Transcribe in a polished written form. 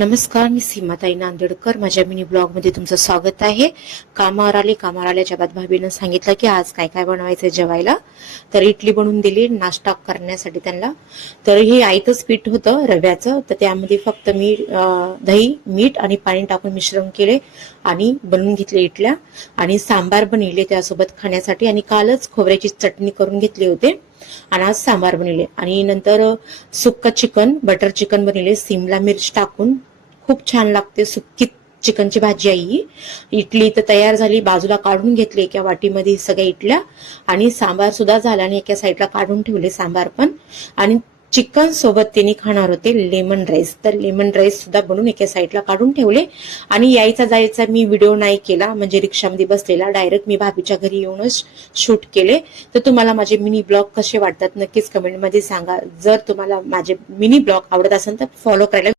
नमस्कार, मी सीमाताई नांदेडकर. माझ्या mini blog मध्ये तुमचं स्वागत आहे. कामावर आल्याच्या बाद भाभीनं सांगितलं की आज काय काय बनवायचं जेवायला. तर इडली बनवून दिली नाश्ता करण्यासाठी त्यांना. तर हे आयतच पीठ होतं रव्याचं, तर त्यामध्ये फक्त मी दही, मीठ आणि पाणी टाकून मिश्रण केले आणि बनवून घेतले इडल्या. आणि सांबार बनवले त्यासोबत खाण्यासाठी. आणि कालच खोबऱ्याची चटणी करून घेतली होते आणि आज सांबार बनवले. आणि नंतर सुक्का चिकन, बटर चिकन बनवले सिमला मिर्च टाकून. खूप छान लागते सुक्की चिकनची भाजी आहे ही. इडली तर तयार झाली, बाजूला काढून घेतली एका वाटीमध्ये सगळ्या इडल्या. आणि सांबार सुद्धा झाला आणि एका साईडला काढून ठेवले सांबार पण. आणि चिकन सोबत त्यांनी खाणार होते लेमन राईस, तर लेमन राईस सुद्धा बनवून एका साईडला काढून ठेवले. आणि यायचा जायचा मी व्हिडिओ नाही केला, म्हणजे रिक्षामध्ये बसलेला डायरेक्ट मी भाभीच्या घरी येऊनच शूट केले. तर तुम्हाला माझे मिनी ब्लॉग कसे वाटतात नक्कीच कमेंटमध्ये सांगा. जर तुम्हाला माझे मिनी ब्लॉग आवडत असेल तर फॉलो करायला